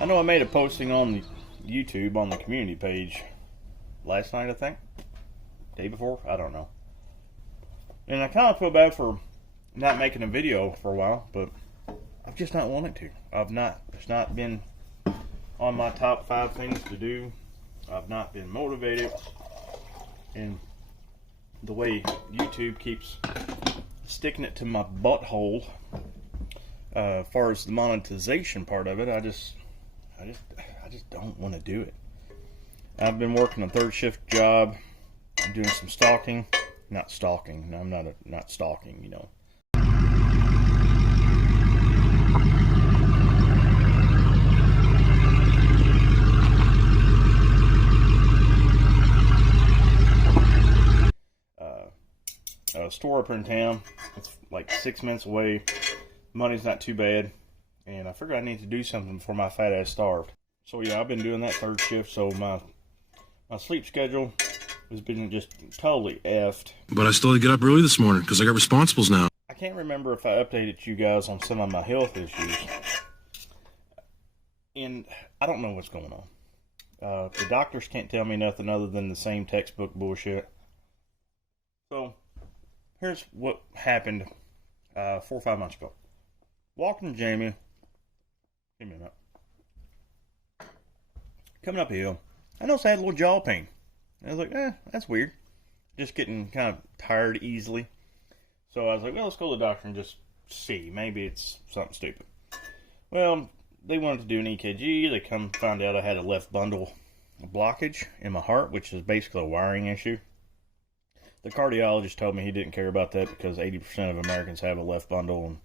I know I made a posting on YouTube on the community page last night, I think. Day before? I don't know. And I kind of feel bad for not making a video for a while, but I've just not wanted to. It's not been on my top 5 things to do. I've not been motivated. And the way YouTube keeps sticking it to my butthole, as far as the monetization part of it, I just don't want to do it. I've been working a third shift job. I'm doing some stalking. Not stalking. I'm not stalking, you know. A store up in town. It's like 6 minutes away. Money's not too bad. And I figured I need to do something before my fat ass starved. So yeah, I've been doing that third shift, so my sleep schedule has been just totally effed. But I still had to get up early this morning because I got responsibles now. I can't remember if I updated you guys on some of my health issues. And I don't know what's going on. The doctors can't tell me nothing other than the same textbook bullshit. So, here's what happened 4 or 5 months ago. Walking to Jamie. Give me a minute. Coming up a hill. I noticed I had a little jaw pain. I was like, that's weird. Just getting kind of tired easily. So I was like, well, let's go to the doctor and just see. Maybe it's something stupid. Well, they wanted to do an EKG. They come find out I had a left bundle blockage in my heart, which is basically a wiring issue. The cardiologist told me he didn't care about that because 80% of Americans have a left bundle, and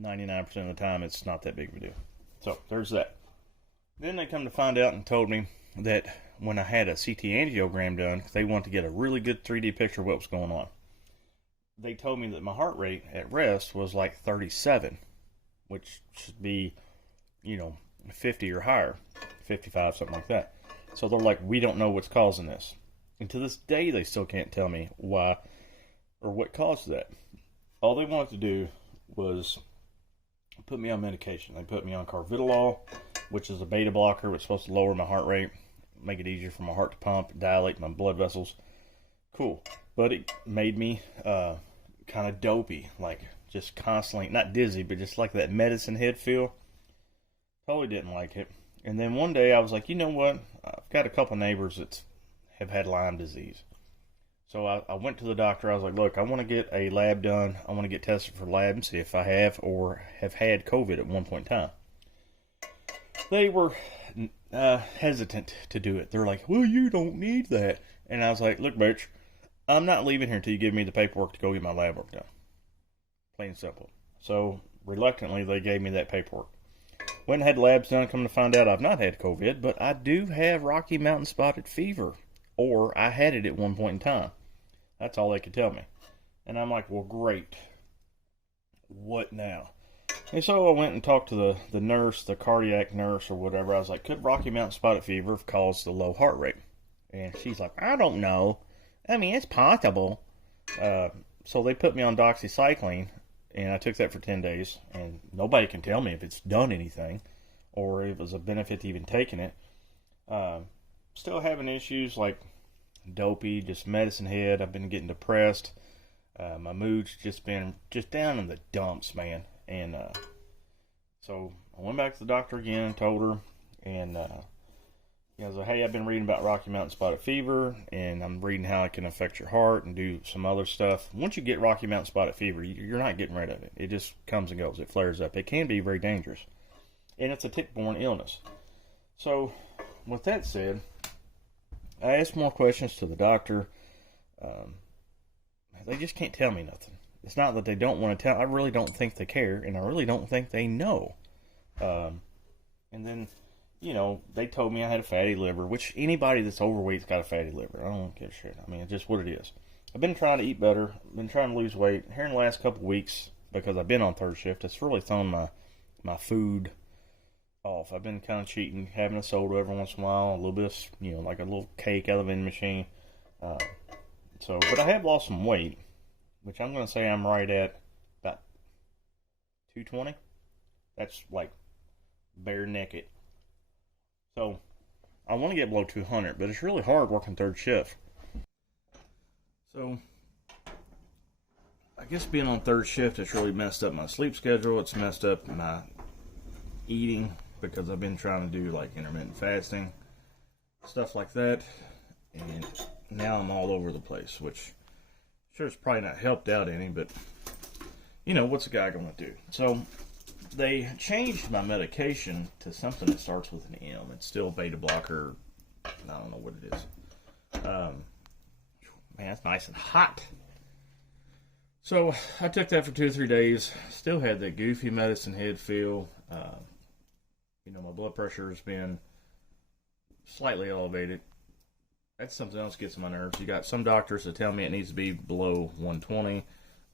99% of the time it's not that big of a deal. So there's that. Then they come to find out and told me that when I had a CT angiogram done, they wanted to get a really good 3D picture of what was going on. They told me that my heart rate at rest was like 37, which should be, 50 or higher, 55, something like that. So they're like, we don't know what's causing this. And to this day, they still can't tell me why or what caused that. All they wanted to do was put me on medication. They put me on carvedilol, which is a beta blocker, which is supposed to lower my heart rate, make it easier for my heart to pump, dilate my blood vessels. Cool. But it made me kind of dopey, like just constantly, not dizzy, but just like that medicine head feel. Totally didn't like it. And then one day I was like, you know what? I've got a couple neighbors that have had Lyme disease. So I went to the doctor. I was like, look, I want to get a lab done. I want to get tested for lab and see if I have or have had COVID at one point in time. They were hesitant to do it. They're like, well, you don't need that. And I was like, look, bitch, I'm not leaving here until you give me the paperwork to go get my lab work done. Plain and simple. So, reluctantly, they gave me that paperwork. Went and had labs done. Come to find out I've not had COVID, but I do have Rocky Mountain spotted fever. Or I had it at one point in time. That's all they could tell me. And I'm like, well, great. What now? And so I went and talked to the nurse, the cardiac nurse or whatever. I was like, could Rocky Mountain spotted fever have caused the low heart rate? And she's like, I don't know. I mean, it's possible. So they put me on doxycycline, and I took that for 10 days. And nobody can tell me if it's done anything or if it was a benefit to even taking it. Still having issues like dopey, just medicine head. I've been getting depressed. My mood's just been down in the dumps, man. And so I went back to the doctor again, told her, and I was like, hey, I've been reading about Rocky Mountain spotted fever, and I'm reading how it can affect your heart and do some other stuff. Once you get Rocky Mountain spotted fever, you're not getting rid of it. It just comes and goes. It flares up. It can be very dangerous, and it's a tick-borne illness. So with that said, I asked more questions to the doctor. They just can't tell me nothing. It's not that they don't want to tell. I really don't think they care, and I really don't think they know. And then, they told me I had a fatty liver, which anybody that's overweight's got a fatty liver. I don't give a shit. I mean, it's just what it is. I've been trying to eat better. I've been trying to lose weight. Here in the last couple of weeks, because I've been on third shift, it's really thrown my food off. I've been kind of cheating, having a soda every once in a while, a little bit of, like a little cake out of the vending machine. But I have lost some weight, which I'm going to say I'm right at about 220. That's like bare naked. So I want to get below 200, but it's really hard working third shift. So I guess being on third shift has really messed up my sleep schedule. It's messed up my eating because I've been trying to do like intermittent fasting, stuff like that. And now I'm all over the place, which sure it's probably not helped out any, but you know, what's a guy going to do? So they changed my medication to something that starts with an M. It's still beta blocker. I don't know what it is. Man, it's nice and hot. So I took that for 2 or 3 days. Still had that goofy medicine head feel. You know, my blood pressure has been slightly elevated. That's something else that gets on my nerves. You got some doctors that tell me it needs to be below 120.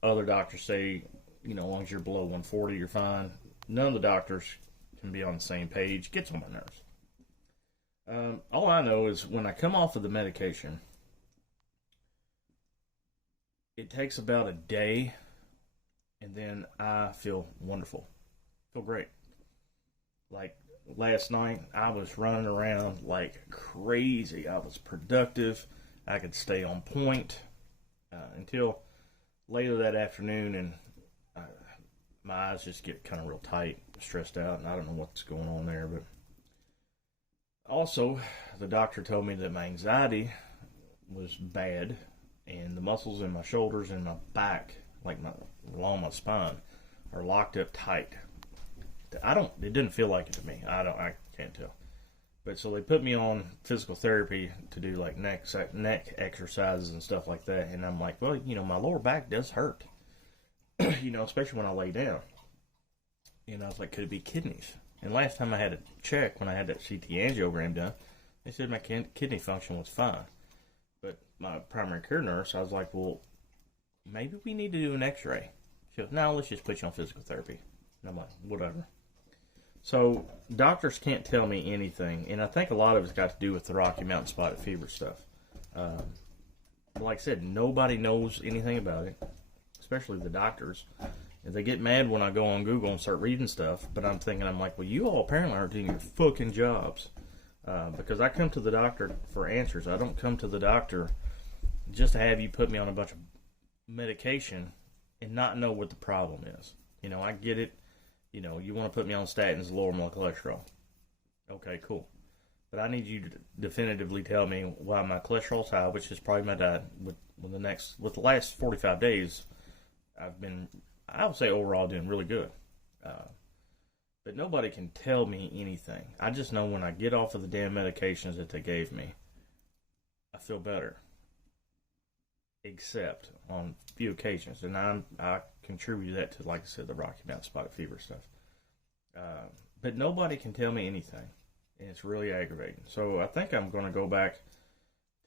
Other doctors say, you know, as long as you're below 140, you're fine. None of the doctors can be on the same page. Gets on my nerves. All I know is when I come off of the medication, it takes about a day, and then I feel wonderful. Feel great. Like last night, I was running around like crazy. I was productive. I could stay on point until later that afternoon, and my eyes just get kind of real tight, stressed out, and I don't know what's going on there. But also, the doctor told me that my anxiety was bad, and the muscles in my shoulders and my back, like along my spine, are locked up tight. It didn't feel like it to me. I can't tell. But so they put me on physical therapy to do like neck exercises and stuff like that. And I'm like, well, you know, my lower back does hurt. You know, especially when I lay down. And I was like, could it be kidneys? And last time I had a check, when I had that CT angiogram done, they said my kidney function was fine. But my primary care nurse, I was like, well, maybe we need to do an x-ray. She goes, no, let's just put you on physical therapy. And I'm like, whatever. So doctors can't tell me anything. And I think a lot of it's got to do with the Rocky Mountain spotted fever stuff. Like I said, nobody knows anything about it, especially the doctors. And they get mad when I go on Google and start reading stuff. But I'm like, well, you all apparently aren't doing your fucking jobs. Because I come to the doctor for answers. I don't come to the doctor just to have you put me on a bunch of medication and not know what the problem is. You know, I get it. You know, you want to put me on statins to lower my cholesterol. Okay, cool. But I need you to definitively tell me why my cholesterol's high, which is probably my diet. With the last 45 days, I've been, I would say overall, doing really good. But nobody can tell me anything. I just know when I get off of the damn medications that they gave me, I feel better. Except on a few occasions. And I contribute that to, like I said, the Rocky Mountain spotted fever stuff. But nobody can tell me anything. And it's really aggravating. So I think I'm going to go back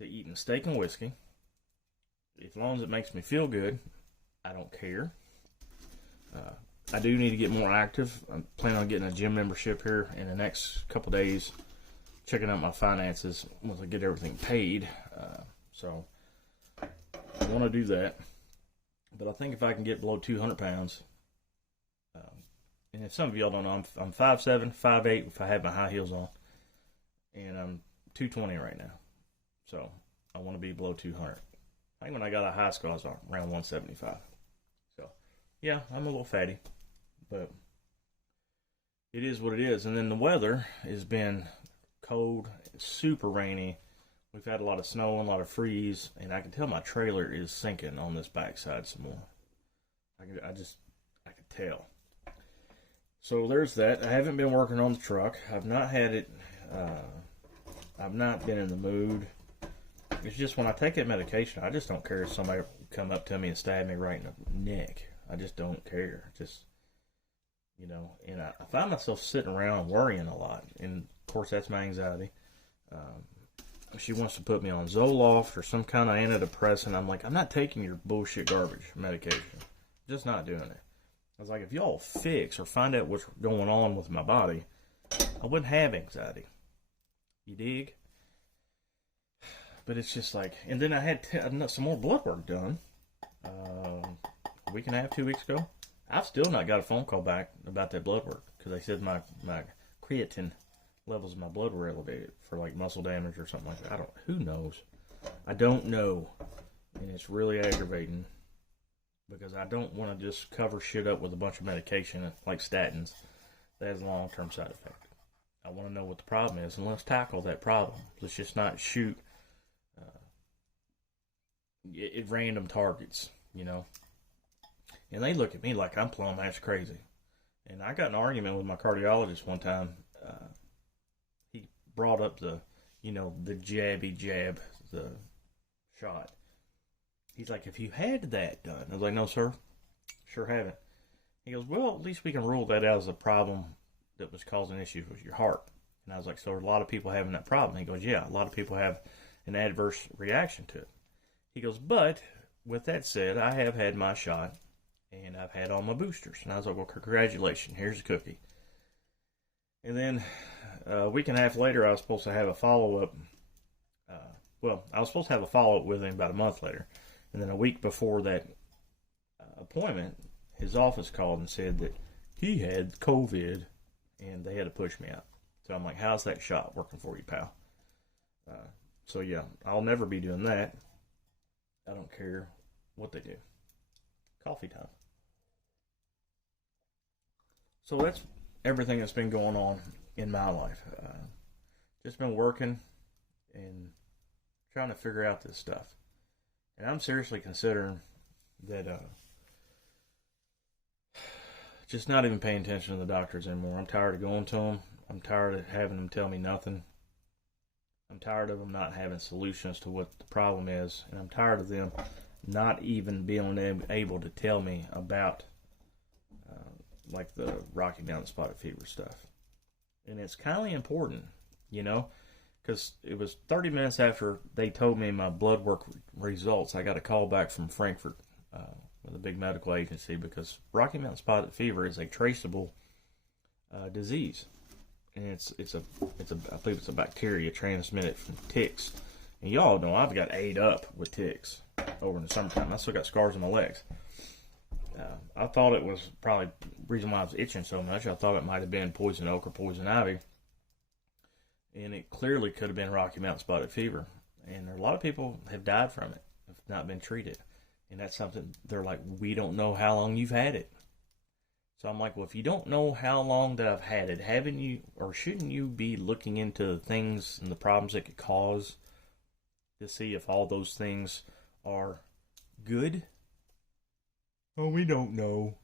to eating steak and whiskey. As long as it makes me feel good, I don't care. I do need to get more active. I'm planning on getting a gym membership here in the next couple days. Checking out my finances once I get everything paid. So I want to do that. But I think if I can get below 200 pounds, and if some of y'all don't know, I'm 5'7", 5'8", if I have my high heels on. And I'm 220 right now. So I want to be below 200. I think when I got out of high school, I was around 175. So, yeah, I'm a little fatty. But it is what it is. And then the weather has been cold, super rainy. We've had a lot of snow and a lot of freeze. And I can tell my trailer is sinking on this backside some more. I could tell. So there's that. I haven't been working on the truck. I've not had it. I've not been in the mood. It's just when I take that medication, I just don't care if somebody come up to me and stab me right in the neck. I just don't care. Just, you know, and I find myself sitting around worrying a lot. And, of course, that's my anxiety. She wants to put me on Zoloft or some kind of antidepressant. I'm like, I'm not taking your bullshit garbage medication. Just not doing it. I was like, if y'all fix or find out what's going on with my body, I wouldn't have anxiety. You dig? But it's just like, and then I had some more blood work done a week and a half, 2 weeks ago. I've still not got a phone call back about that blood work because they said my creatine levels of my blood were elevated for like muscle damage or something like that. Who knows? I don't know. And it's really aggravating because I don't want to just cover shit up with a bunch of medication like statins that has a long-term side effect. I want to know what the problem is, and let's tackle that problem. Let's just not shoot at random targets, you know. And they look at me like I'm plumb ass crazy. And I got in an argument with my cardiologist one time. He brought up the jabby jab, the shot. He's like, have you had that done? I was like, no, sir. Sure haven't. He goes, well, at least we can rule that out as a problem that was causing issues with your heart. And I was like, so are a lot of people having that problem? He goes, yeah, a lot of people have an adverse reaction to it. He goes, but with that said, I have had my shot and I've had all my boosters. And I was like, well, congratulations. Here's a cookie. And then a week and a half later, I was supposed to have a follow-up. I was supposed to have a follow-up with him about a month later. And then a week before that appointment, his office called and said that he had COVID and they had to push me out. So I'm like, how's that shot working for you, pal? So yeah, I'll never be doing that. I don't care what they do. Coffee time. So that's everything that's been going on in my life. Just been working and trying to figure out this stuff. And I'm seriously considering that just not even paying attention to the doctors anymore. I'm tired of going to them. I'm tired of having them tell me nothing. I'm tired of them not having solutions to what the problem is. And I'm tired of them not even being able to tell me about like the Rocky Mountain spotted fever stuff. And it's kind of important, you know, because it was 30 minutes after they told me my blood work results, I got a call back from Frankfurt with a big medical agency, because Rocky Mountain spotted fever is a traceable disease. And I believe it's a bacteria transmitted from ticks. And y'all know I've got ate up with ticks over in the summertime. I still got scars on my legs. I thought it was probably the reason why I was itching so much. I thought it might have been poison oak or poison ivy. And it clearly could have been Rocky Mountain spotted fever. And a lot of people have died from it, have not been treated. And that's something, they're like, we don't know how long you've had it. So I'm like, well, if you don't know how long that I've had it, haven't you, or shouldn't you be looking into the things and the problems it could cause to see if all those things are good? Oh, we don't know.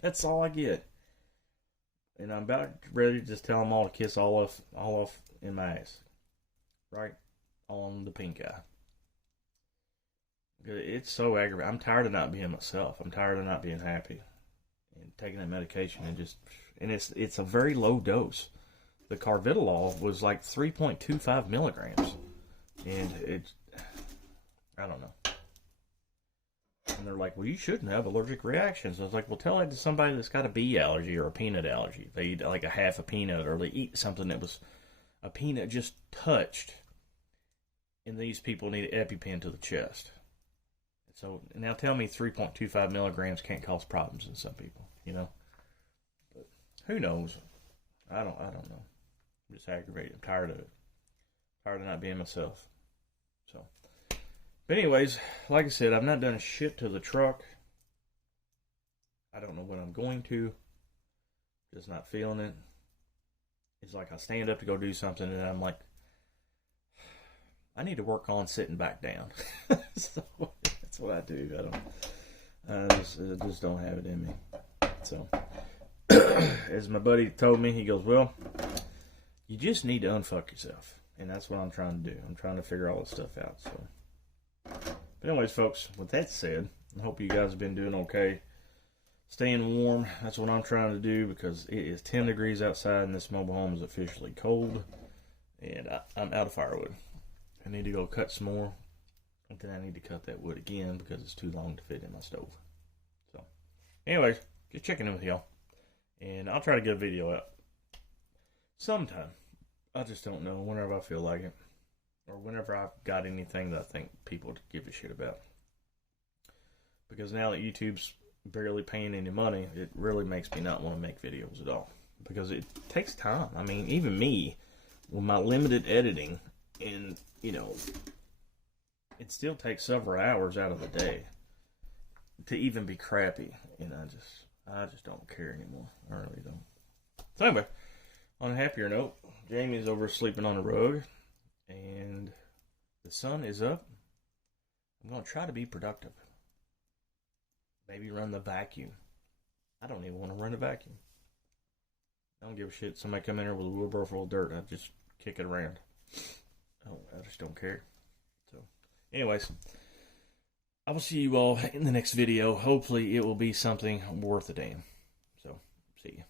That's all I get. And I'm about ready to just tell them all to kiss all off in my ass. Right on the pink eye. It's so aggravating. I'm tired of not being myself. I'm tired of not being happy. And taking that medication and it's a very low dose. The carvedilol was like 3.25 milligrams. And I don't know. And they're like, well, you shouldn't have allergic reactions. I was like, well, tell that to somebody that's got a bee allergy or a peanut allergy. They eat like a half a peanut, or they eat something that was a peanut just touched. And these people need an EpiPen to the chest. So now tell me 3.25 milligrams can't cause problems in some people, you know? But who knows? I don't know. I'm just aggravated. I'm tired of it. Tired of not being myself. So, but anyways, like I said, I've not done a shit to the truck. I don't know when I'm going to. Just not feeling it. It's like I stand up to go do something and I'm like, I need to work on sitting back down. So that's what I do. I just don't have it in me. So, as my buddy told me, he goes, well, you just need to unfuck yourself. And that's what I'm trying to do. I'm trying to figure all this stuff out. So, but anyways, folks, with that said, I hope you guys have been doing okay. Staying warm. That's what I'm trying to do, because it is 10 degrees outside and this mobile home is officially cold. And I'm out of firewood. I need to go cut some more. And then I need to cut that wood again because it's too long to fit in my stove. So, anyways, just checking in with y'all. And I'll try to get a video out sometime. I just don't know, whenever I feel like it. Or whenever I've got anything that I think people would give a shit about. Because now that YouTube's barely paying any money, it really makes me not want to make videos at all. because it takes time. I mean, even me, with my limited editing, and, you know, it still takes several hours out of the day to even be crappy. And I just don't care anymore. I really don't. So anyway, on a happier note, Jamie's over sleeping on the rug, and the sun is up. I'm going to try to be productive. Maybe run the vacuum. I don't even want to run a vacuum. I don't give a shit. Somebody come in here with a wheelbarrow full of dirt, I just kick it around. I just don't care. So, anyways, I will see you all in the next video. Hopefully it will be something worth a damn. So, see you.